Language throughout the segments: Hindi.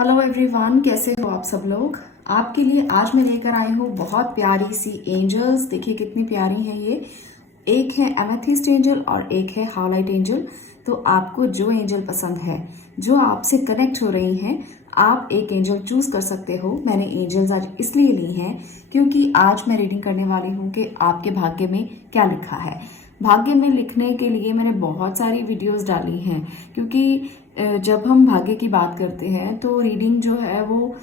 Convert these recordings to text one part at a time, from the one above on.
हेलो एवरीवन, कैसे हो आप सब लोग। आपके लिए आज मैं लेकर आई हूँ बहुत प्यारी सी एंजल्स। देखिए कितनी प्यारी हैं ये। एक है एमेथिस्ट एंजल और एक है हाउलाइट एंजल। तो आपको जो एंजल पसंद है, जो आपसे कनेक्ट हो रही हैं, आप एक एंजल चूज कर सकते हो। मैंने एंजल्स आज इसलिए ली हैं क्योंकि आज मैं रीडिंग करने वाली हूँ कि आपके भाग्य में क्या लिखा है। भाग्य में लिखने के लिए मैंने बहुत सारी वीडियोस डाली हैं, क्योंकि जब हम भाग्य की बात करते हैं तो रीडिंग जो है वो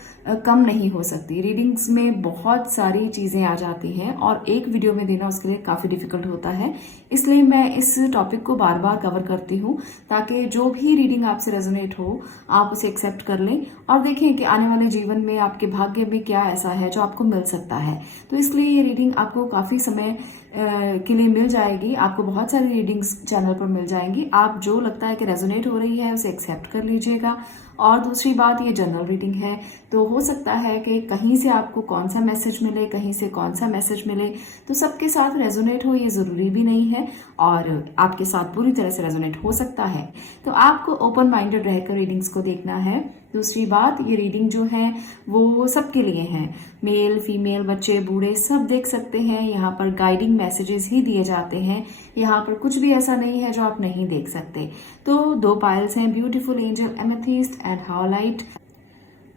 कम नहीं हो सकती। रीडिंग्स में बहुत सारी चीज़ें आ जाती हैं और एक वीडियो में देना उसके लिए काफ़ी डिफिकल्ट होता है। इसलिए मैं इस टॉपिक को बार बार कवर करती हूँ ताकि जो भी रीडिंग आपसे रेजोनेट हो आप उसे एक्सेप्ट कर लें और देखें कि आने वाले जीवन में आपके भाग्य में क्या ऐसा है जो आपको मिल सकता है। तो इसलिए ये रीडिंग आपको काफ़ी समय के लिए मिल जाएगी। आपको बहुत सारी रीडिंग्स चैनल पर मिल जाएंगी। आप जो लगता है कि रेजोनेट हो रही है उसे एक्सेप्ट कर लीजिएगा। और दूसरी बात, ये जनरल रीडिंग है तो हो सकता है कि कहीं से आपको कौन सा मैसेज मिले, कहीं से कौन सा मैसेज मिले, तो सबके साथ रेजोनेट हो ये ज़रूरी भी नहीं है और आपके साथ पूरी तरह से रेजोनेट हो सकता है। तो आपको ओपन माइंडेड रहकर रीडिंग्स को देखना है। दूसरी बात, ये रीडिंग जो है वो सबके लिए है। मेल फीमेल, बच्चे बूढ़े सब देख सकते हैं। यहाँ पर गाइडिंग मैसेजेस ही दिए जाते हैं। यहाँ पर कुछ भी ऐसा नहीं है जो आप नहीं देख सकते। तो दो पाइल्स हैं, beautiful angel, amethyst and howlite.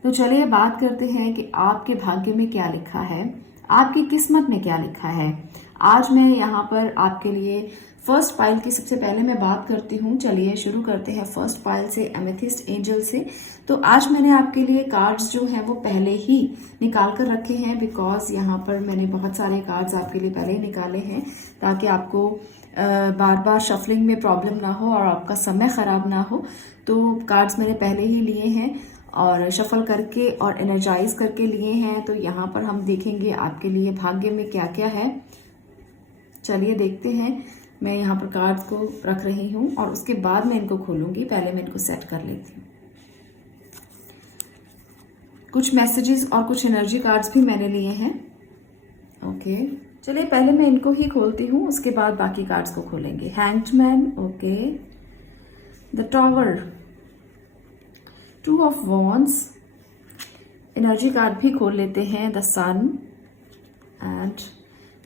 तो चलिए बात करते हैं कि आपके भाग्य में क्या लिखा है, आपकी किस्मत में क्या लिखा है। आज मैं यहाँ पर आपके लिए फर्स्ट पाइल की सबसे पहले मैं बात करती हूँ। चलिए शुरू करते हैं फर्स्ट पाइल से, एमेथिस्ट एंजल से। तो आज मैंने आपके लिए कार्ड्स जो हैं वो पहले ही निकाल कर रखे हैं, बिकॉज यहाँ पर मैंने बहुत सारे कार्ड्स आपके लिए पहले ही निकाले हैं ताकि आपको बार बार शफलिंग में प्रॉब्लम ना हो और आपका समय खराब ना हो। तो कार्ड्स मैंने पहले ही लिए हैं और शफल करके और एनर्जाइज करके लिए हैं। तो यहाँ पर हम देखेंगे आपके लिए भाग्य में क्या क्या है। चलिए देखते हैं। मैं यहाँ पर कार्ड्स को रख रही हूँ और उसके बाद मैं इनको खोलूंगी। पहले मैं इनको सेट कर लेती हूँ। कुछ मैसेजेस और कुछ एनर्जी कार्ड्स भी मैंने लिए हैं। ओके, चलिए पहले मैं इनको ही खोलती हूँ, उसके बाद बाकी कार्ड्स को खोलेंगे। Hanged man, okay, the tower, two of wands, energy card भी खोल लेते हैं, द सन, एंड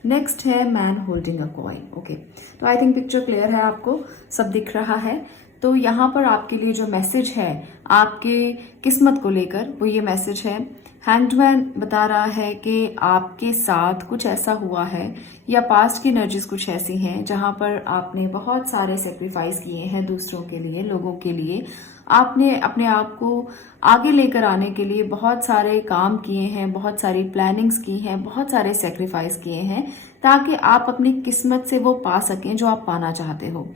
नेक्स्ट है man holding a coin. Okay, तो आई थिंक पिक्चर क्लियर है, आपको सब दिख रहा है। तो यहाँ पर आपके लिए जो मैसेज है आपके किस्मत को लेकर वो ये मैसेज है। हैंगमैन बता रहा है कि आपके साथ कुछ ऐसा हुआ है या पास्ट की एनर्जीज कुछ ऐसी हैं जहां पर आपने बहुत सारे सेक्रीफाइस किए हैं दूसरों के लिए, लोगों के लिए। आपने अपने आप को आगे लेकर आने के लिए बहुत सारे काम किए हैं, बहुत सारी प्लानिंग्स की हैं, बहुत सारे सेक्रीफाइस किए हैं ताकि आप अपनी किस्मत से वो पा सकें जो आप पाना चाहते हो।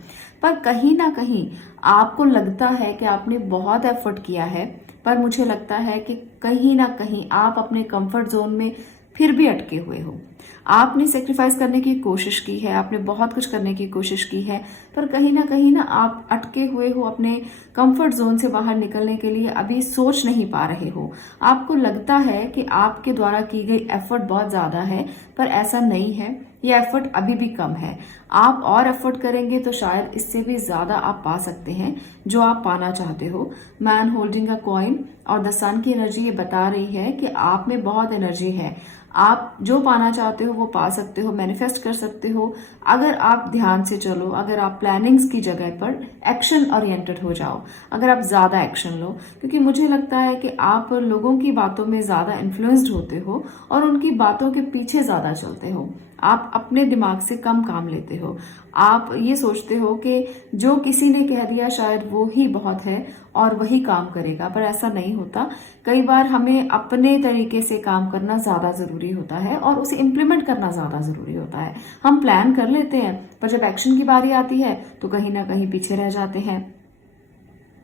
पर कहीं ना कहीं आपको लगता है कि आपने बहुत एफर्ट किया है, पर मुझे लगता है कि कहीं ना कहीं आप अपने कंफर्ट जोन में फिर भी अटके हुए हो। आपने सेक्रीफाइस करने की कोशिश की है, आपने बहुत कुछ करने की कोशिश की है, पर कहीं ना आप अटके हुए हो। अपने कंफर्ट जोन से बाहर निकलने के लिए अभी सोच नहीं पा रहे हो। आपको लगता है कि आपके द्वारा की गई एफर्ट बहुत ज्यादा है, पर ऐसा नहीं है। ये एफर्ट अभी भी कम है। आप और एफर्ट करेंगे तो शायद इससे भी ज्यादा आप पा सकते हैं जो आप पाना चाहते हो। मैन होल्डिंग अ कॉइन और द सन की एनर्जी ये बता रही है कि आप में बहुत एनर्जी है। आप जो पाना चाहते हो वो पा सकते हो, मैनिफेस्ट कर सकते हो, अगर आप ध्यान से चलो, अगर आप प्लानिंग्स की जगह पर एक्शन ओरिएंटेड हो जाओ, अगर आप ज्यादा एक्शन लो। क्योंकि मुझे लगता है कि आप लोगों की बातों में ज्यादा इन्फ्लुएंस्ड होते हो और उनकी बातों के पीछे ज्यादा चलते हो। आप अपने दिमाग से कम काम लेते हो। आप ये सोचते हो कि जो किसी ने कह दिया शायद वो ही बहुत है और वही काम करेगा, पर ऐसा नहीं होता। कई बार हमें अपने तरीके से काम करना ज्यादा जरूरी होता है और उसे इम्प्लीमेंट करना ज्यादा जरूरी होता है। हम प्लान कर लेते हैं पर जब एक्शन की बारी आती है तो कहीं ना कहीं पीछे रह जाते हैं।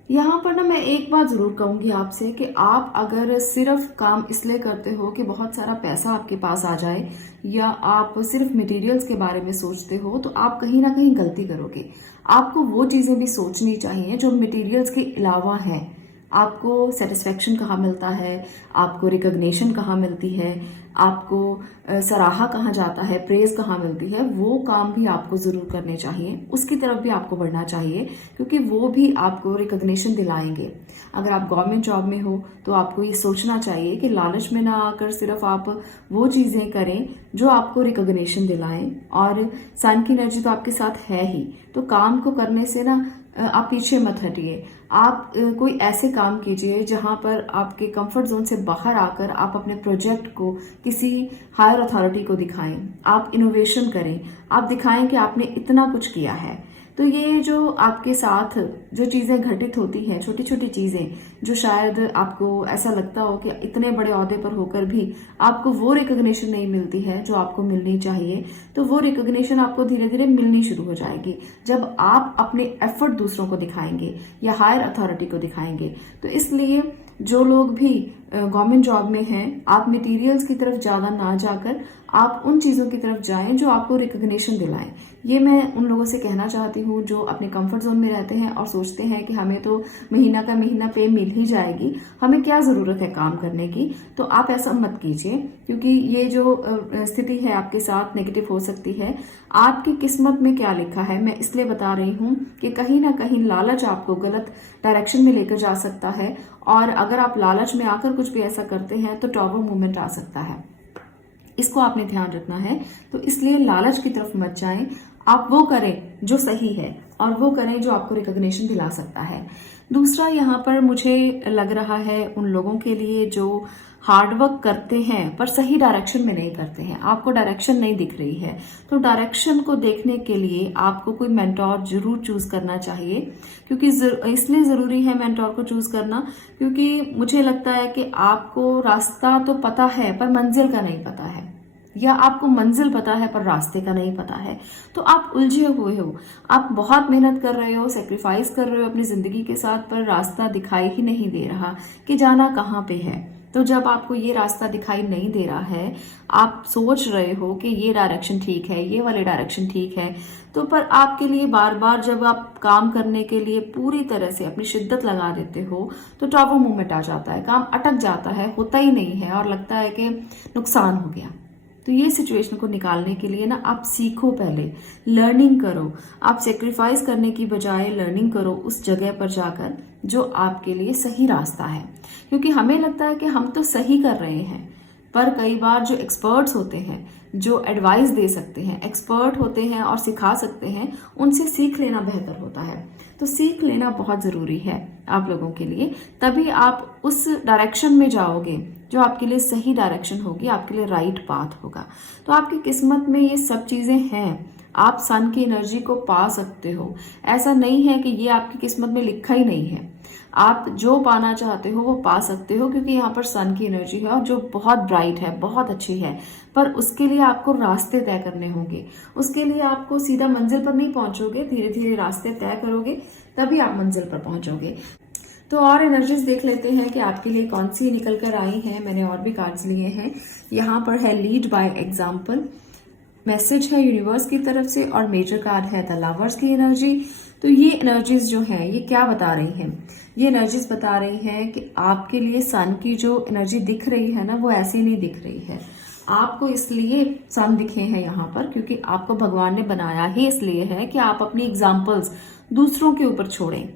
यहाँ पर ना मैं एक बात जरूर कहूंगी आपसे कि आप अगर सिर्फ काम इसलिए करते हो कि बहुत सारा पैसा आपके पास आ जाए या आप सिर्फ मटेरियल्स के बारे में सोचते हो तो आप कहीं ना कहीं गलती करोगे। आपको वो चीजें भी सोचनी चाहिए जो मटेरियल्स के अलावा हैं। आपको सेटिस्फेक्शन कहाँ मिलता है, आपको रिकग्निशन कहाँ मिलती है, आपको सराहा कहाँ जाता है, प्रेज कहाँ मिलती है, वो काम भी आपको जरूर करने चाहिए, उसकी तरफ भी आपको बढ़ना चाहिए, क्योंकि वो भी आपको रिकग्निशन दिलाएंगे। अगर आप गवर्नमेंट जॉब में हो तो आपको ये सोचना चाहिए कि लालच में ना आकर सिर्फ आप वो चीजें करें जो आपको रिकग्निशन दिलाएं, और सन की एनर्जी तो आपके साथ है ही, तो काम को करने से ना आप पीछे मत हटिए। आप कोई ऐसे काम कीजिए जहां पर आपके कंफर्ट जोन से बाहर आकर आप अपने प्रोजेक्ट को किसी हायर अथॉरिटी को दिखाएं, आप इनोवेशन करें, आप दिखाएं कि आपने इतना कुछ किया है। तो ये जो आपके साथ जो चीजें घटित होती हैं, छोटी छोटी चीजें जो शायद आपको ऐसा लगता हो कि इतने बड़े ओहदे पर होकर भी आपको वो रिकग्निशन नहीं मिलती है जो आपको मिलनी चाहिए, तो वो रिकग्निशन आपको धीरे धीरे मिलनी शुरू हो जाएगी जब आप अपने एफर्ट दूसरों को दिखाएंगे या हायर अथॉरिटी को दिखाएंगे। तो इसलिए जो लोग भी गवर्नमेंट जॉब में हैं, आप मटेरियल्स की तरफ ज्यादा ना जाकर आप उन चीजों की तरफ जाएं जो आपको रिकग्निशन दिलाएं। ये मैं उन लोगों से कहना चाहती हूँ जो अपने कंफर्ट जोन में रहते हैं और सोचते हैं कि हमें तो महीना का महीना पे मिल ही जाएगी, हमें क्या जरूरत है काम करने की। तो आप ऐसा मत कीजिए, क्योंकि ये जो स्थिति है आपके साथ नेगेटिव हो सकती है। आपकी किस्मत में क्या लिखा है मैं इसलिए बता रही हूँ कि कहीं ना कहीं लालच आपको गलत डायरेक्शन में लेकर जा सकता है, और अगर आप लालच में आकर कुछ भी ऐसा करते हैं तो टॉवर मूवमेंट आ सकता है। इसको आपने ध्यान रखना है। तो इसलिए लालच की तरफ मत जाएं, आप वो करें जो सही है और वो करें जो आपको रिकग्निशन दिला सकता है। दूसरा, यहाँ पर मुझे लग रहा है उन लोगों के लिए जो हार्डवर्क करते हैं पर सही डायरेक्शन में नहीं करते हैं, आपको डायरेक्शन नहीं दिख रही है, तो डायरेक्शन को देखने के लिए आपको कोई मेंटोर जरूर चूज करना चाहिए। क्योंकि इसलिए जरूरी है मेंटोर को चूज करना क्योंकि मुझे लगता है कि आपको रास्ता तो पता है पर मंजिल का नहीं पता है, या आपको मंजिल पता है पर रास्ते का नहीं पता है। तो आप उलझे हुए हो, आप बहुत मेहनत कर रहे हो, सेक्रीफाइस कर रहे हो अपनी जिंदगी के साथ, पर रास्ता दिखाई ही नहीं दे रहा कि जाना कहाँ पे है। तो जब आपको ये रास्ता दिखाई नहीं दे रहा है, आप सोच रहे हो कि ये डायरेक्शन ठीक है, ये वाले डायरेक्शन ठीक है, तो पर आपके लिए बार बार जब आप काम करने के लिए पूरी तरह से अपनी शिद्दत लगा देते हो तो टॉवर मूवमेंट आ जाता है, काम अटक जाता है, होता ही नहीं है और लगता है कि नुकसान हो गया। तो ये सिचुएशन को निकालने के लिए ना आप सीखो, पहले लर्निंग करो। आप सेक्रीफाइस करने की बजाय लर्निंग करो उस जगह पर जाकर जो आपके लिए सही रास्ता है। क्योंकि हमें लगता है कि हम तो सही कर रहे हैं, पर कई बार जो एक्सपर्ट्स होते हैं, जो एडवाइस दे सकते हैं, एक्सपर्ट होते हैं और सिखा सकते हैं, उनसे सीख लेना बेहतर होता है। तो सीख लेना बहुत जरूरी है आप लोगों के लिए, तभी आप उस डायरेक्शन में जाओगे जो आपके लिए सही डायरेक्शन होगी, आपके लिए राइट पाथ होगा। तो आपकी किस्मत में ये सब चीजें हैं, आप सन की एनर्जी को पा सकते हो। ऐसा नहीं है कि ये आपकी किस्मत में लिखा ही नहीं है, आप जो पाना चाहते हो वो पा सकते हो, क्योंकि यहाँ पर सन की एनर्जी है और जो बहुत ब्राइट है, बहुत अच्छी है। पर उसके लिए आपको रास्ते तय करने होंगे, उसके लिए आपको सीधा मंजिल पर नहीं पहुंचोगे, धीरे धीरे रास्ते तय करोगे तभी आप मंजिल पर पहुंचोगे। तो और एनर्जीज देख लेते हैं कि आपके लिए कौन सी निकल कर आई हैं। मैंने और भी कार्ड्स लिए हैं। यहाँ पर है लीड बाय एग्जाम्पल, मैसेज है यूनिवर्स की तरफ से, और मेजर कार्ड है द लवर्स की एनर्जी। तो ये एनर्जीज जो हैं ये क्या बता रही हैं? ये एनर्जीज बता रही हैं कि आपके लिए सन की जो एनर्जी दिख रही है ना, वो ऐसी नहीं दिख रही है। आपको इसलिए सन दिखे हैं यहाँ पर क्योंकि आपको भगवान ने बनाया ही इसलिए है कि आप अपनी एग्जाम्पल्स दूसरों के ऊपर छोड़ें।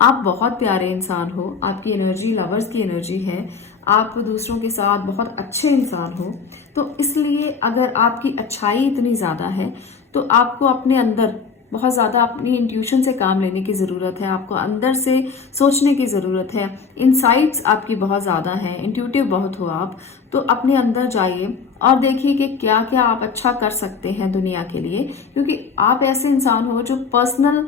आप बहुत प्यारे इंसान हो, आपकी एनर्जी लवर्स की एनर्जी है, आप दूसरों के साथ बहुत अच्छे इंसान हो। तो इसलिए अगर आपकी अच्छाई इतनी ज्यादा है तो आपको अपने अंदर बहुत ज्यादा अपनी इंट्यूशन से काम लेने की जरूरत है, आपको अंदर से सोचने की जरूरत है। इनसाइट्स आपकी बहुत ज्यादा हैं, इंट्यूटिव बहुत हो आप, तो अपने अंदर जाइए और देखिए कि क्या क्या आप अच्छा कर सकते हैं दुनिया के लिए, क्योंकि आप ऐसे इंसान हो जो पर्सनल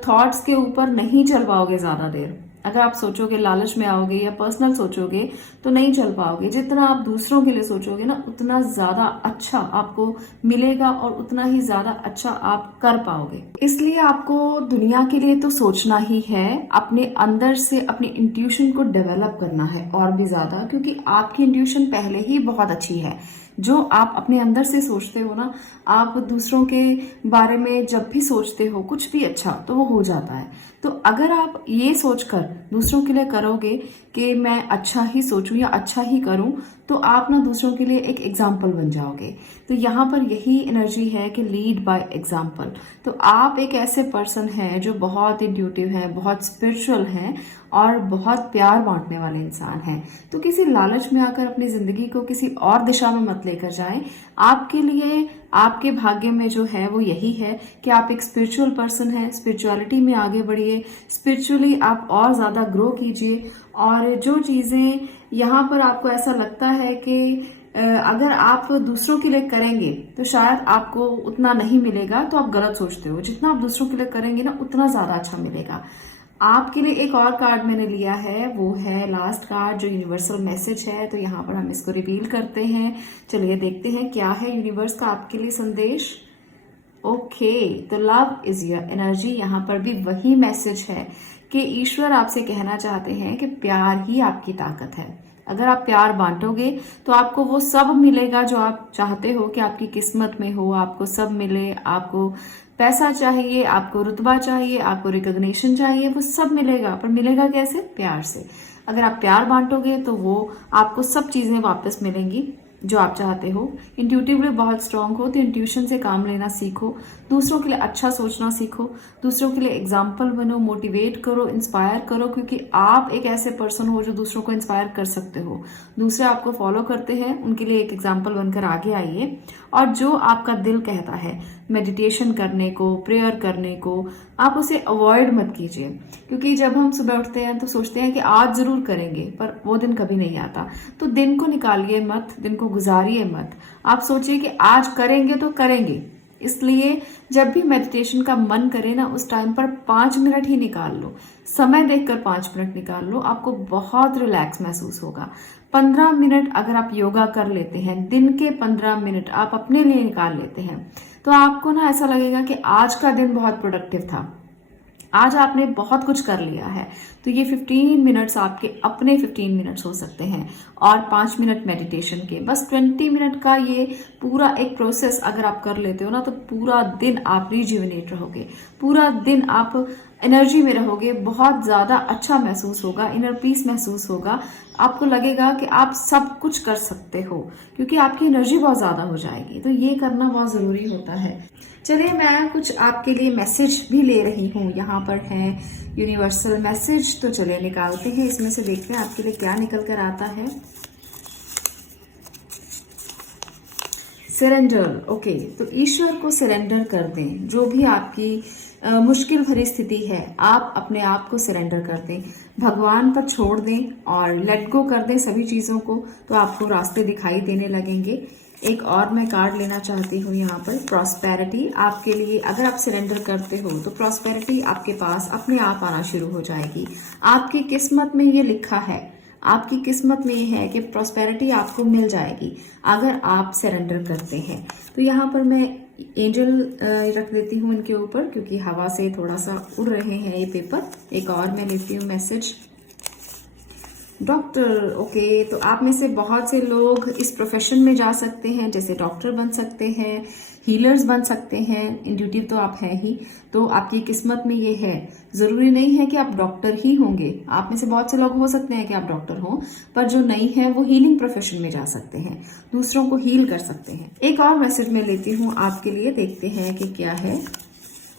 थॉट्स के ऊपर नहीं चल पाओगे ज्यादा देर। अगर आप सोचोगे, लालच में आओगे या पर्सनल सोचोगे तो नहीं चल पाओगे। जितना आप दूसरों के लिए सोचोगे ना, उतना ज्यादा अच्छा आपको मिलेगा और उतना ही ज्यादा अच्छा आप कर पाओगे। इसलिए आपको दुनिया के लिए तो सोचना ही है, अपने अंदर से अपनी इंट्यूशन को डेवलप करना है और भी ज्यादा, क्योंकि आपकी इंट्यूशन पहले ही बहुत अच्छी है। जो आप अपने अंदर से सोचते हो ना, आप दूसरों के बारे में जब भी सोचते हो कुछ भी अच्छा, तो वो हो जाता है। तो अगर आप ये सोचकर दूसरों के लिए करोगे कि मैं अच्छा ही सोचूं या अच्छा ही करूं, तो आप ना दूसरों के लिए एक एग्जाम्पल बन जाओगे। तो यहाँ पर यही एनर्जी है कि लीड बाय एग्जाम्पल। तो आप एक ऐसे पर्सन हैं जो बहुत इंट्यूटिव हैं, बहुत स्पिरिचुअल हैं और बहुत प्यार बांटने वाले इंसान हैं। तो किसी लालच में आकर अपनी जिंदगी को किसी और दिशा में मत लेकर जाएं। आपके लिए, आपके भाग्य में जो है वो यही है कि आप एक स्पिरिचुअल पर्सन हैं। स्पिरिचुअलिटी में आगे बढ़िए, स्पिरिचुअली आप और ज्यादा ग्रो कीजिए। और जो चीजें यहाँ पर आपको ऐसा लगता है कि अगर आप दूसरों के लिए करेंगे तो शायद आपको उतना नहीं मिलेगा, तो आप गलत सोचते हो। जितना आप दूसरों के लिए करेंगे ना, उतना ज्यादा अच्छा मिलेगा। आपके लिए एक और कार्ड मैंने लिया है, वो है लास्ट कार्ड जो यूनिवर्सल मैसेज है। तो यहाँ पर हम इसको रिवील करते हैं। चलिए देखते हैं क्या है यूनिवर्स का आपके लिए संदेश। ओके, तो लव इज योर एनर्जी। यहाँ पर भी वही मैसेज है कि ईश्वर आपसे कहना चाहते हैं कि प्यार ही आपकी ताकत है। अगर आप प्यार बांटोगे तो आपको वो सब मिलेगा जो आप चाहते हो कि आपकी किस्मत में हो। आपको सब मिले, आपको पैसा चाहिए, आपको रुतबा चाहिए, आपको रिकॉग्निशन चाहिए, वो सब मिलेगा। पर मिलेगा कैसे? प्यार से। अगर आप प्यार बांटोगे तो वो आपको सब चीजें वापस मिलेंगी जो आप चाहते हो। इंट्यूटिवली बहुत स्ट्रांग हो तो इंट्यूशन से काम लेना सीखो। दूसरों के लिए अच्छा सोचना सीखो। दूसरों के लिए एग्जाम्पल बनो, मोटिवेट करो, इंस्पायर करो, क्योंकि आप एक ऐसे पर्सन हो जो दूसरों को इंस्पायर कर सकते हो। दूसरे आपको फॉलो करते हैं, उनके लिए एक एग्जाम्पल बनकर आगे आइए। और जो आपका दिल कहता है मेडिटेशन करने को, प्रेयर करने को, आप उसे अवॉइड मत कीजिए। क्योंकि जब हम सुबह उठते हैं तो सोचते हैं कि आज जरूर करेंगे, पर वो दिन कभी नहीं आता। तो दिन को निकालिए मत, दिन को गुजारिए मत। आप सोचिए कि आज करेंगे तो करेंगे। इसलिए जब भी मेडिटेशन का मन करे ना, उस टाइम पर 5 मिनट ही निकाल लो। समय देखकर 5 मिनट निकाल लो, आपको बहुत रिलैक्स महसूस होगा। 15 मिनट अगर आप योगा कर लेते हैं, दिन के 15 मिनट आप अपने लिए निकाल लेते हैं, तो आपको ना ऐसा लगेगा कि आज का दिन बहुत प्रोडक्टिव था, आज आपने बहुत कुछ कर लिया है। तो ये 15 मिनट्स आपके अपने 15 मिनट्स हो सकते हैं और 5 मिनट मेडिटेशन के। बस 20 मिनट का ये पूरा एक प्रोसेस अगर आप कर लेते हो ना, तो पूरा दिन आप रिजुविनेट रहोगे, पूरा दिन आप एनर्जी में रहोगे, बहुत ज्यादा अच्छा महसूस होगा, इनर पीस महसूस होगा। आपको लगेगा कि आप सब कुछ कर सकते हो, क्योंकि आपकी एनर्जी बहुत ज्यादा हो जाएगी। तो ये करना बहुत जरूरी होता है। चलिए, मैं कुछ आपके लिए मैसेज भी ले रही हूँ। यहाँ पर है यूनिवर्सल मैसेज, तो चलिए निकालते हैं, इसमें से देखते हैं आपके लिए क्या निकल कर आता है। सरेंडर। ओके, तो ईश्वर को सरेंडर कर दें। जो भी आपकी मुश्किल भरी स्थिति है, आप अपने आप को सरेंडर कर दें, भगवान पर छोड़ दें और लेट गो कर दें सभी चीजों को, तो आपको रास्ते दिखाई देने लगेंगे। एक और मैं कार्ड लेना चाहती हूँ यहाँ पर, प्रॉस्पेरिटी आपके लिए। अगर आप सरेंडर करते हो तो प्रॉस्पेरिटी आपके पास अपने आप आना शुरू हो जाएगी। आपकी किस्मत में ये लिखा है, आपकी किस्मत में ये है कि प्रॉस्पेरिटी आपको मिल जाएगी अगर आप सरेंडर करते हैं। तो यहाँ पर मैं एंजल रख देती हूँ इनके ऊपर, क्योंकि हवा से थोड़ा सा उड़ रहे हैं ये पेपर। एक और मैं लेती हूँ मैसेज, डॉक्टर। ओके, तो आप में से बहुत से लोग इस प्रोफेशन में जा सकते हैं, जैसे डॉक्टर बन सकते हैं, हीलर्स बन सकते हैं। इंट्यूटिव तो आप हैं ही, तो आपकी किस्मत में ये है। जरूरी नहीं है कि आप डॉक्टर ही होंगे, आप में से बहुत से लोग हो सकते हैं कि आप डॉक्टर हो, पर जो नहीं है वो हीलिंग प्रोफेशन में जा सकते हैं, दूसरों को हील कर सकते हैं। एक और मैसेज मैं लेती हूँ आपके लिए, देखते हैं कि क्या है।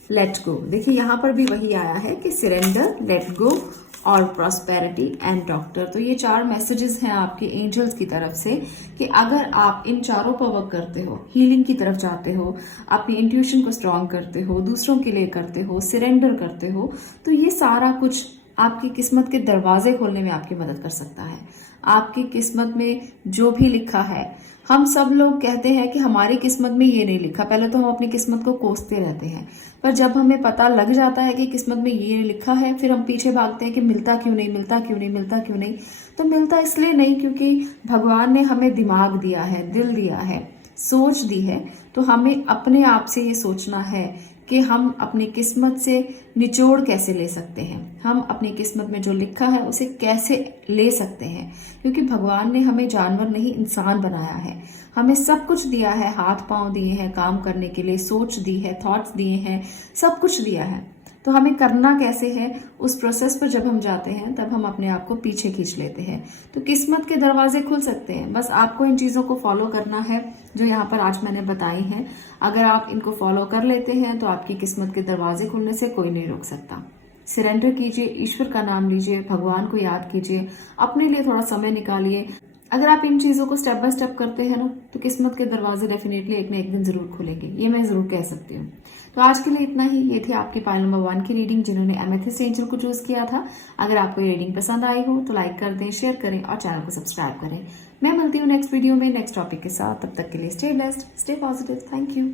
Let go. देखिए यहाँ पर भी वही आया है कि सरेंडर, लेट गो और प्रॉस्पेरिटी एंड डॉक्टर। तो ये 4 मैसेजेस हैं आपके एंजल्स की तरफ से कि अगर आप इन चारों पर वर्क करते हो, हीलिंग की तरफ जाते हो, अपनी इंट्यूशन को स्ट्रांग करते हो, दूसरों के लिए करते हो, सरेंडर करते हो, तो ये सारा कुछ आपकी किस्मत के दरवाजे खोलने में आपकी मदद कर सकता है। आपकी किस्मत में जो भी लिखा है, हम सब लोग कहते हैं कि हमारी किस्मत में ये नहीं लिखा। पहले तो हम अपनी किस्मत को कोसते रहते हैं, पर जब हमें पता लग जाता है कि किस्मत में ये लिखा है, फिर हम पीछे भागते हैं कि मिलता क्यों नहीं, मिलता क्यों नहीं, मिलता क्यों नहीं। तो मिलता इसलिए नहीं क्योंकि भगवान ने हमें दिमाग दिया है, दिल दिया है, सोच दी है। तो हमें अपने आप से ये सोचना है कि हम अपनी किस्मत से निचोड़ कैसे ले सकते हैं, हम अपनी किस्मत में जो लिखा है उसे कैसे ले सकते हैं। क्योंकि भगवान ने हमें जानवर नहीं इंसान बनाया है, हमें सब कुछ दिया है, हाथ पांव दिए हैं काम करने के लिए, सोच दी है, थॉट्स दिए हैं, सब कुछ दिया है। तो हमें करना कैसे है, उस प्रोसेस पर जब हम जाते हैं तब हम अपने आप को पीछे खींच लेते हैं। तो किस्मत के दरवाजे खुल सकते हैं, बस आपको इन चीज़ों को फॉलो करना है जो यहाँ पर आज मैंने बताई हैं। अगर आप इनको फॉलो कर लेते हैं तो आपकी किस्मत के दरवाजे खुलने से कोई नहीं रोक सकता। सरेंडर कीजिए, ईश्वर का नाम लीजिए, भगवान को याद कीजिए, अपने लिए थोड़ा समय निकालिए। अगर आप इन चीज़ों को स्टेप बाय स्टेप करते हैं ना तो किस्मत के दरवाजे डेफिनेटली एक ना एक दिन जरूर खुलेंगे, ये मैं जरूर कह सकती हूँ। तो आज के लिए इतना ही। ये थी आपकी पाइल नंबर 1 की रीडिंग जिन्होंने एमेथिस्ट एंजल को चूज किया था। अगर आपको ये रीडिंग पसंद आई हो तो लाइक कर दें, शेयर करें और चैनल को सब्सक्राइब करें। मैं मिलती हूँ नेक्स्ट वीडियो में नेक्स्ट टॉपिक के साथ। तब तक के लिए stay blessed, stay positive, thank you.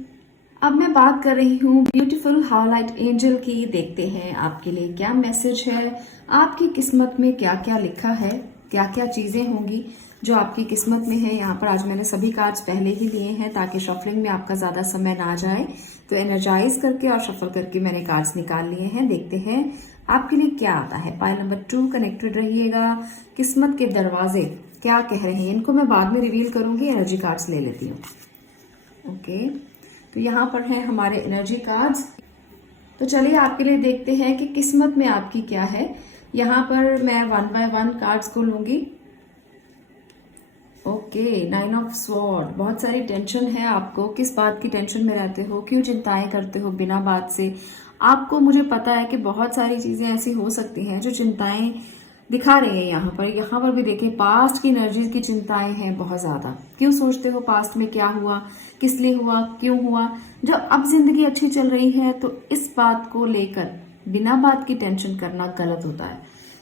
अब मैं बात कर रही हूँ ब्यूटीफुल हाईलाइट एंजल की। देखते हैं आपके लिए क्या मैसेज है, आपकी किस्मत में क्या क्या लिखा है, क्या क्या चीजें होंगी जो आपकी किस्मत में है। यहाँ पर आज मैंने सभी कार्ड्स पहले ही लिए हैं ताकि शफलिंग में आपका ज्यादा समय ना जाए। तो एनर्जाइज करके और शफल करके मैंने कार्ड्स निकाल लिए हैं। देखते हैं आपके लिए क्या आता है। पाइल नंबर 2 कनेक्टेड रहिएगा। किस्मत के दरवाजे क्या कह रहे हैं, इनको मैं बाद में रिवील करूंगी। एनर्जी कार्ड्स ले लेती हूँ। ओके, तो यहाँ पर है हमारे एनर्जी कार्ड्स। तो चलिए आपके लिए देखते हैं कि किस्मत में आपकी क्या है। यहाँ पर मैं 1 बाय 1 कार्ड्स को लूंगी। Okay, 9 of sword. बहुत सारी टेंशन है आपको, किस बात की टेंशन में रहते हो, क्यों चिंताएं करते हो बिना बात से। आपको, मुझे पता है कि बहुत सारी चीजें ऐसी हो सकती हैं जो चिंताएं दिखा रही है। यहाँ पर भी देखिए पास्ट की एनर्जीज की चिंताएं हैं बहुत ज्यादा। क्यों सोचते हो पास्ट में क्या हुआ, किस लिए हुआ, क्यों हुआ। जब अब जिंदगी अच्छी चल रही है तो इस बात को लेकर बिना बात की टेंशन करना गलत होता है।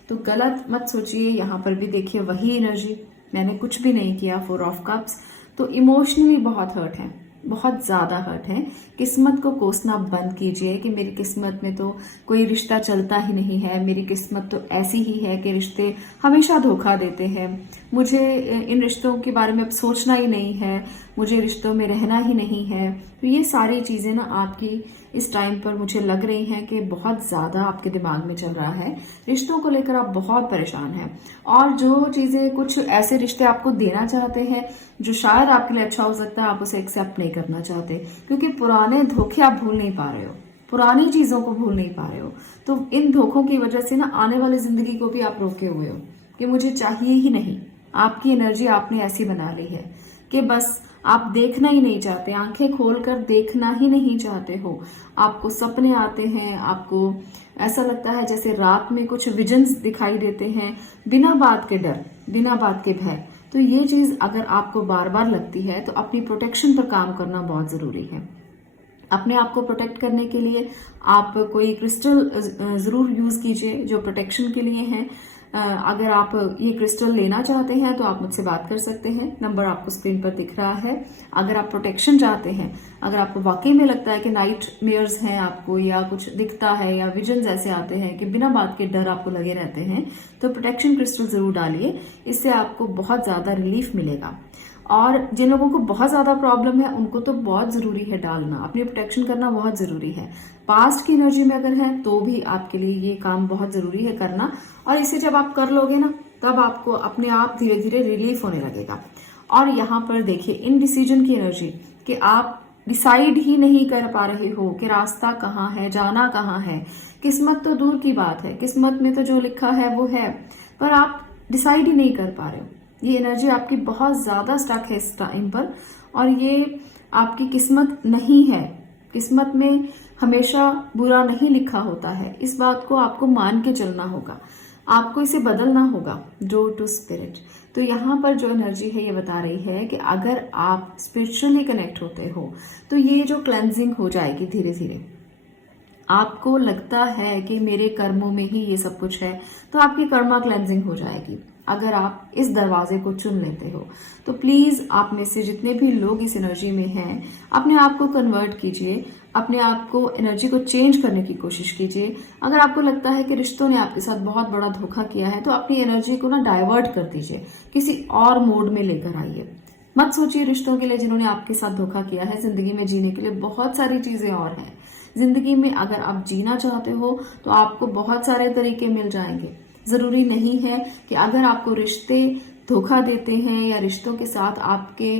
तो गलत मत सोचिए। यहाँ पर भी देखिए वही एनर्जी, मैंने कुछ भी नहीं किया। 4 ऑफ कप्स। तो इमोशनली बहुत हर्ट है, बहुत ज्यादा हर्ट है। किस्मत को कोसना बंद कीजिए कि मेरी किस्मत में तो कोई रिश्ता चलता ही नहीं है, मेरी किस्मत तो ऐसी ही है कि रिश्ते हमेशा धोखा देते हैं, मुझे इन रिश्तों के बारे में अब सोचना ही नहीं है, मुझे रिश्तों में रहना ही नहीं है। तो ये सारी चीजें ना आपकी इस टाइम पर मुझे लग रही हैं कि बहुत ज्यादा आपके दिमाग में चल रहा है। रिश्तों को लेकर आप बहुत परेशान हैं और जो चीजें, कुछ ऐसे रिश्ते आपको देना चाहते हैं जो शायद आपके लिए अच्छा हो सकता है, आप उसे एक्सेप्ट नहीं करना चाहते क्योंकि पुराने धोखे आप भूल नहीं पा रहे हो, पुरानी चीजों को भूल नहीं पा रहे हो। तो इन धोखों की वजह से ना आने वाली जिंदगी को भी आप रोके हुए हो कि मुझे चाहिए ही नहीं। आपकी एनर्जी आपने ऐसी बना ली है कि बस आप देखना ही नहीं चाहते, आंखें खोलकर देखना ही नहीं चाहते हो। आपको सपने आते हैं, आपको ऐसा लगता है जैसे रात में कुछ विजन्स दिखाई देते हैं बिना बात के डर, बिना बात के भय। तो ये चीज अगर आपको बार बार लगती है तो अपनी प्रोटेक्शन पर काम करना बहुत जरूरी है। अपने आप को प्रोटेक्ट करने के लिए आप कोई क्रिस्टल जरूर यूज कीजिए जो प्रोटेक्शन के लिए है। अगर आप ये क्रिस्टल लेना चाहते हैं तो आप मुझसे बात कर सकते हैं, नंबर आपको स्क्रीन पर दिख रहा है। अगर आप प्रोटेक्शन चाहते हैं, अगर आपको वाकई में लगता है कि नाइट मेयर्स हैं आपको या कुछ दिखता है या विजन्स ऐसे आते हैं कि बिना बात के डर आपको लगे रहते हैं, तो प्रोटेक्शन क्रिस्टल जरूर डालिए, इससे आपको बहुत ज्यादा रिलीफ मिलेगा। और जिन लोगों को बहुत ज्यादा प्रॉब्लम है उनको तो बहुत जरूरी है डालना, अपनी प्रोटेक्शन करना बहुत जरूरी है। पास्ट की एनर्जी में अगर है तो भी आपके लिए ये काम बहुत जरूरी है करना। और इसे जब आप कर लोगे ना तब आपको अपने आप धीरे धीरे रिलीफ होने लगेगा। और यहाँ पर देखिए इनडिसीजन की एनर्जी कि आप डिसाइड ही नहीं कर पा रहे हो कि रास्ता कहाँ है, जाना कहाँ है। किस्मत तो दूर की बात है, किस्मत में तो जो लिखा है वो है, पर आप डिसाइड ही नहीं कर पा रहे हो। ये एनर्जी आपकी बहुत ज्यादा स्टक है इस टाइम पर और ये आपकी किस्मत नहीं है। किस्मत में हमेशा बुरा नहीं लिखा होता है, इस बात को आपको मान के चलना होगा, आपको इसे बदलना होगा। Door to spirit. तो यहाँ पर जो एनर्जी है ये बता रही है कि अगर आप स्पिरिचुअली कनेक्ट होते हो तो ये जो क्लेंजिंग हो जाएगी धीरे धीरे। आपको लगता है कि मेरे कर्मों में ही ये सब कुछ है तो आपकी कर्मा क्लेंजिंग हो जाएगी अगर आप इस दरवाजे को चुन लेते हो। तो प्लीज आप में से जितने भी लोग इस एनर्जी में हैं अपने आप को कन्वर्ट कीजिए, अपने आप को एनर्जी को चेंज करने की कोशिश कीजिए। अगर आपको लगता है कि रिश्तों ने आपके साथ बहुत बड़ा धोखा किया है तो अपनी एनर्जी को ना डाइवर्ट कर दीजिए, किसी और मोड में लेकर आइए। मत सोचिए रिश्तों के लिए जिन्होंने आपके साथ धोखा किया है। जिंदगी में जीने के लिए बहुत सारी चीजें और हैं। जिंदगी में अगर आप जीना चाहते हो तो आपको बहुत सारे तरीके मिल जाएंगे। जरूरी नहीं है कि अगर आपको रिश्ते धोखा देते हैं या रिश्तों के साथ आपके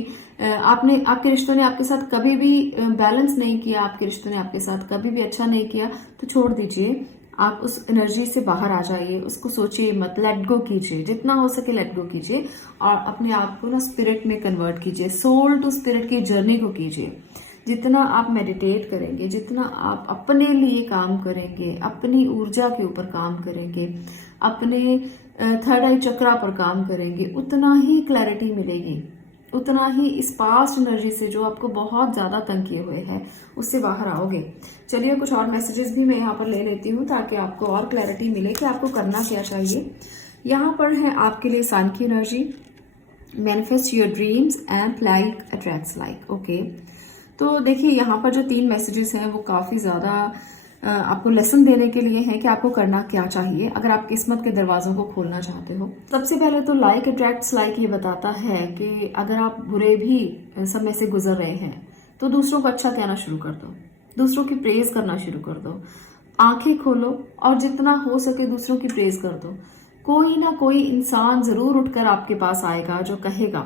रिश्तों ने आपके साथ कभी भी बैलेंस नहीं किया, आपके रिश्तों ने आपके साथ कभी भी अच्छा नहीं किया, तो छोड़ दीजिए। आप उस एनर्जी से बाहर आ जाइए, उसको सोचिए मत, लेट गो कीजिए, जितना हो सके लेट गो कीजिए और अपने आप को ना स्पिरिट में कन्वर्ट कीजिए, सोल टू स्पिरिट की जर्नी को कीजिए। जितना आप मेडिटेट करेंगे, जितना आप अपने लिए काम करेंगे, अपनी ऊर्जा के ऊपर काम करेंगे, अपने थर्ड आई चक्रा पर काम करेंगे, उतना ही क्लैरिटी मिलेगी, उतना ही इस पास्ट एनर्जी से जो आपको बहुत ज्यादा तंग किए हुए है उससे बाहर आओगे। चलिए कुछ और मैसेजेस भी मैं यहाँ पर ले लेती हूँ ताकि आपको और क्लैरिटी मिले कि आपको करना क्या चाहिए। यहाँ पर है आपके लिए सन की energy, manifest your dreams and like attracts like. Okay, तो देखिए यहाँ पर जो 3 मैसेजेस हैं वो काफी ज्यादा आपको लेसन देने के लिए है कि आपको करना क्या चाहिए अगर आप किस्मत के दरवाजों को खोलना चाहते हो। सबसे पहले तो लाइक अट्रैक्ट्स लाइक ये बताता है कि अगर आप बुरे भी समय से गुजर रहे हैं तो दूसरों को अच्छा कहना शुरू कर दो, दूसरों की प्रेज करना शुरू कर दो, आंखें खोलो और जितना हो सके दूसरों की प्रेज कर दो। कोई ना कोई इंसान जरूर उठकर आपके पास आएगा जो कहेगा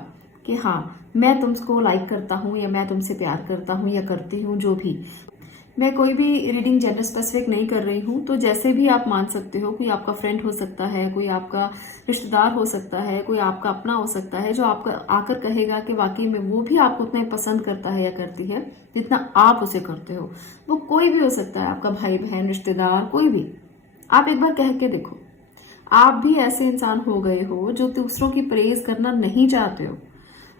कि हाँ मैं तुमको लाइक करता हूँ या मैं तुमसे प्यार करता हूँ या करती हूँ। जो भी, मैं कोई भी रीडिंग जेंडर स्पेसिफिक नहीं कर रही हूँ, तो जैसे भी आप मान सकते हो, कोई आपका फ्रेंड हो सकता है, कोई आपका रिश्तेदार हो सकता है, कोई आपका अपना हो सकता है जो आपका आकर कहेगा कि वाकई में वो भी आपको उतना पसंद करता है या करती है जितना आप उसे करते हो। वो कोई भी हो सकता है, आपका भाई बहन रिश्तेदार कोई भी। आप एक बार कह के देखो, आप भी ऐसे इंसान हो गए हो जो दूसरों की प्रेज करना नहीं चाहते हो।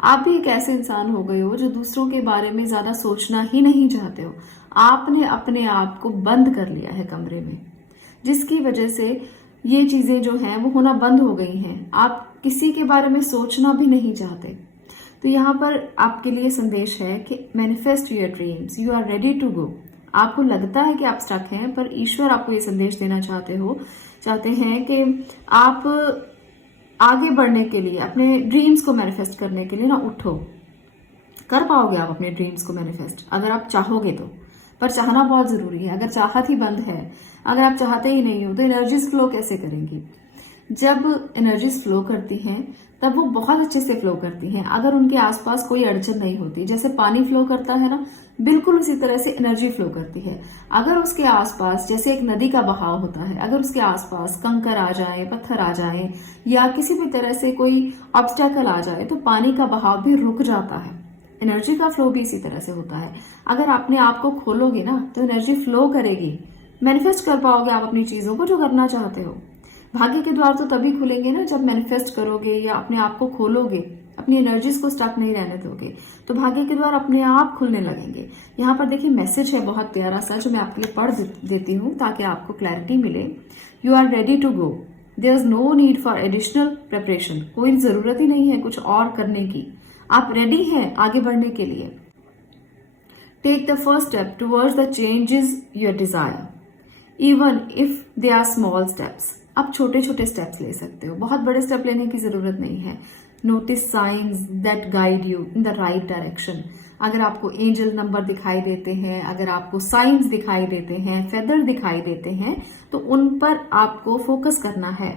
आप भी एक ऐसे इंसान हो गए हो जो दूसरों के बारे में ज्यादा सोचना ही नहीं चाहते हो। आपने अपने आप को बंद कर लिया है कमरे में, जिसकी वजह से ये चीजें जो हैं वो होना बंद हो गई हैं। आप किसी के बारे में सोचना भी नहीं चाहते। तो यहाँ पर आपके लिए संदेश है कि manifest your dreams, you are ready to go. आपको लगता है कि आप स्टक हैं, पर ईश्वर आपको ये संदेश देना चाहते हैं कि आप आगे बढ़ने के लिए, अपने ड्रीम्स को मैनिफेस्ट करने के लिए ना उठो। कर पाओगे आप अपने ड्रीम्स को मैनिफेस्ट अगर आप चाहोगे तो, पर चाहना बहुत जरूरी है। अगर चाहत ही बंद है, अगर आप चाहते ही नहीं हो, तो एनर्जीज फ्लो कैसे करेंगी? जब एनर्जीज फ्लो करती हैं तब वो बहुत अच्छे से फ्लो करती हैं अगर उनके आसपास कोई अड़चन नहीं होती। जैसे पानी फ्लो करता है ना, बिल्कुल उसी तरह से एनर्जी फ्लो करती है। अगर उसके आसपास, जैसे एक नदी का बहाव होता है, अगर उसके आसपास कंकर आ जाए, पत्थर आ जाए या किसी भी तरह से कोई ऑब्स्टेकल आ जाए तो पानी का बहाव भी रुक जाता है। एनर्जी का फ्लो भी इसी तरह से होता है। अगर अपने आप को खोलोगे ना तो एनर्जी फ्लो करेगी, मैनिफेस्ट कर पाओगे आप अपनी चीजों को जो करना चाहते हो। भाग्य के द्वार तो तभी खुलेंगे ना जब मैनिफेस्ट करोगे या अपने आप को खोलोगे, अपनी एनर्जीज को स्टक नहीं रहने दोगे, तो भाग्य के द्वार अपने आप खुलने लगेंगे। यहाँ पर देखिए मैसेज है बहुत प्यारा सा जो मैं आपके लिए पढ़ देती हूँ ताकि आपको क्लैरिटी मिले। You are ready to go, there is no need for additional preparation. कोई जरूरत ही नहीं है कुछ और करने की, आप रेडी हैं आगे बढ़ने के लिए। Take the first step towards the changes your desire, even if they are small steps. आप छोटे छोटे स्टेप्स ले सकते हो, बहुत बड़े स्टेप लेने की जरूरत नहीं है। Notice science that guide you in the right direction. अगर आपको एंजल नंबर दिखाई देते हैं, अगर आपको साइंस दिखाई देते हैं, फेदर दिखाई देते हैं, तो उन पर आपको फोकस करना है।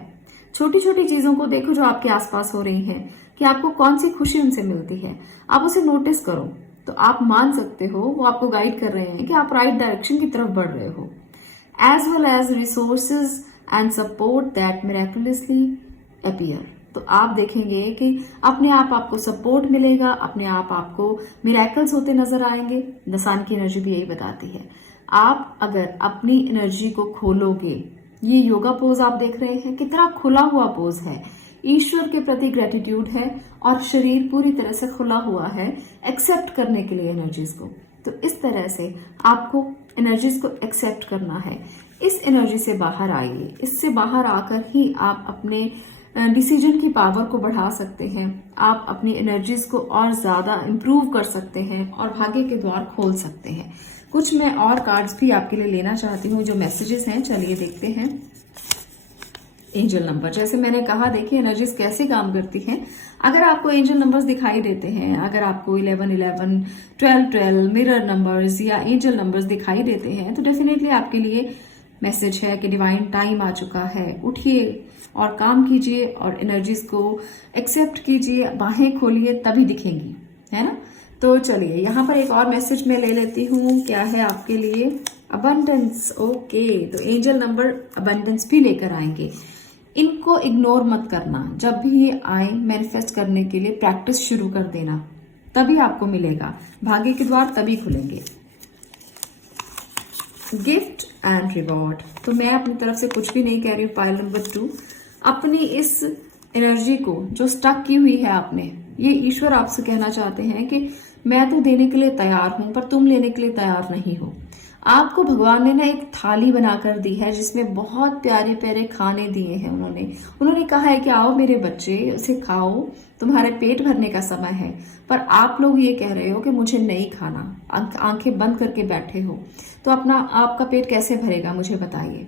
छोटी छोटी चीजों को देखो जो आपके आसपास हो रही हैं, कि आपको कौन सी खुशी उनसे मिलती है, आप उसे नोटिस करो तो आप मान सकते हो वो आपको गाइड कर रहे हैं कि आप राइट डायरेक्शन की तरफ बढ़ रहे हो। As well as resources and support that miraculously appear. तो आप देखेंगे कि अपने आप आपको सपोर्ट मिलेगा, अपने आप आपको मिरेकल्स होते नजर आएंगे। दसान की एनर्जी भी यही बताती है। आप अगर अपनी एनर्जी को खोलोगे, ये योगा पोज आप देख रहे हैं कितना खुला हुआ पोज है, ईश्वर के प्रति ग्रेटिट्यूड है और शरीर पूरी तरह से खुला हुआ है एक्सेप्ट करने के लिए एनर्जीज को। तो इस तरह से आपको एनर्जीज को एक्सेप्ट करना है। इस एनर्जी से बाहर आइए, इससे बाहर आकर ही आप अपने डिसीजन की पावर को बढ़ा सकते हैं, आप अपनी एनर्जीज को और ज्यादा इंप्रूव कर सकते हैं और भाग्य के द्वार खोल सकते हैं। कुछ मैं और कार्ड्स भी आपके लिए लेना चाहती हूँ जो मैसेजेस हैं, चलिए देखते हैं। एंजल नंबर, जैसे मैंने कहा देखिए एनर्जीज कैसे काम करती हैं। अगर आपको एंजल नंबर्स दिखाई देते हैं, अगर आपको 1111, 1212 मिरर नंबर्स या एंजल नंबर्स दिखाई देते हैं तो डेफिनेटली आपके लिए मैसेज है कि डिवाइन टाइम आ चुका है। उठिए और काम कीजिए और एनर्जीज को एक्सेप्ट कीजिए, बाहें खोलिए, तभी दिखेंगी, है ना। तो चलिए यहाँ पर एक और मैसेज मैं ले लेती हूँ, क्या है आपके लिए। अबंडेंस, ओके, तो एंजल नंबर अबंडेंस भी लेकर आएंगे। इनको इग्नोर मत करना, जब भी आए मैनिफेस्ट करने के लिए प्रैक्टिस शुरू कर देना, तभी आपको मिलेगा, भाग्य के द्वार तभी खुलेंगे। गिफ्ट एंड रिवॉर्ड, तो मैं अपनी तरफ से कुछ भी नहीं कह रही हूँ। पाइल नंबर 2, अपनी इस एनर्जी को जो स्टक की हुई है आपने, ये ईश्वर आपसे कहना चाहते हैं कि मैं तो देने के लिए तैयार हूं पर तुम लेने के लिए तैयार नहीं हो। आपको भगवान ने ना एक थाली बनाकर दी है जिसमें बहुत प्यारे प्यारे खाने दिए हैं। उन्होंने कहा है कि आओ मेरे बच्चे, इसे खाओ, तुम्हारे पेट भरने का समय है। पर आप लोग ये कह रहे हो कि मुझे नहीं खाना, आंखें बंद करके बैठे हो, तो आपका पेट कैसे भरेगा मुझे बताइए।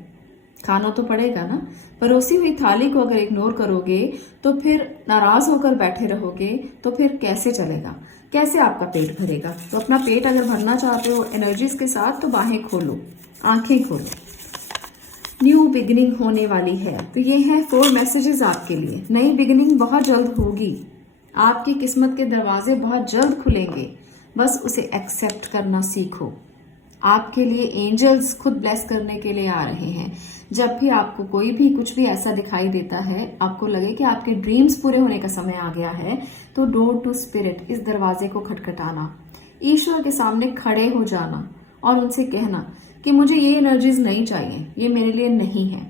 खाना तो पड़ेगा ना। परोसी हुई थाली को अगर इग्नोर करोगे तो फिर नाराज होकर बैठे रहोगे तो फिर कैसे चलेगा, कैसे आपका पेट भरेगा। तो अपना पेट अगर भरना चाहते हो एनर्जीज के साथ तो बाहें खोलो, आंखें खोलो। न्यू बिगिनिंग होने वाली है, तो ये हैं 4 मैसेजेस आपके लिए। नई बिगिनिंग बहुत जल्द होगी, आपकी किस्मत के दरवाजे बहुत जल्द खुलेंगे, बस उसे एक्सेप्ट करना सीखो। आपके लिए एंजल्स खुद ब्लेस करने के लिए आ रहे हैं। जब भी आपको कोई भी कुछ भी ऐसा दिखाई देता है, आपको लगे कि आपके ड्रीम्स पूरे होने का समय आ गया है, तो डोर टू स्पिरिट, इस दरवाजे को खटखटाना, ईश्वर के सामने खड़े हो जाना और उनसे कहना कि मुझे ये एनर्जीज नहीं चाहिए, ये मेरे लिए नहीं है,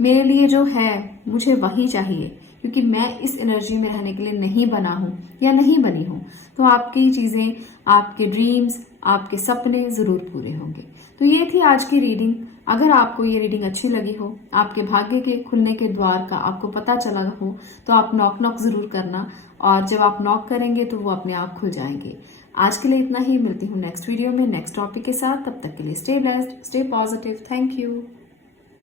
मेरे लिए जो है मुझे वही चाहिए, क्योंकि मैं इस एनर्जी में रहने के लिए नहीं बना हूं या नहीं बनी हूं। तो आपकी चीजें, आपके ड्रीम्स, आपके सपने जरूर पूरे होंगे। तो ये थी आज की रीडिंग। अगर आपको ये रीडिंग अच्छी लगी हो, आपके भाग्य के खुलने के द्वार का आपको पता चला हो, तो आप नॉक नॉक जरूर करना, और जब आप नॉक करेंगे तो वो अपने आप खुल जाएंगे। आज के लिए इतना ही, मिलती हूँ नेक्स्ट वीडियो में नेक्स्ट टॉपिक के साथ। तब तक के लिए stay blessed, stay positive. Thank you.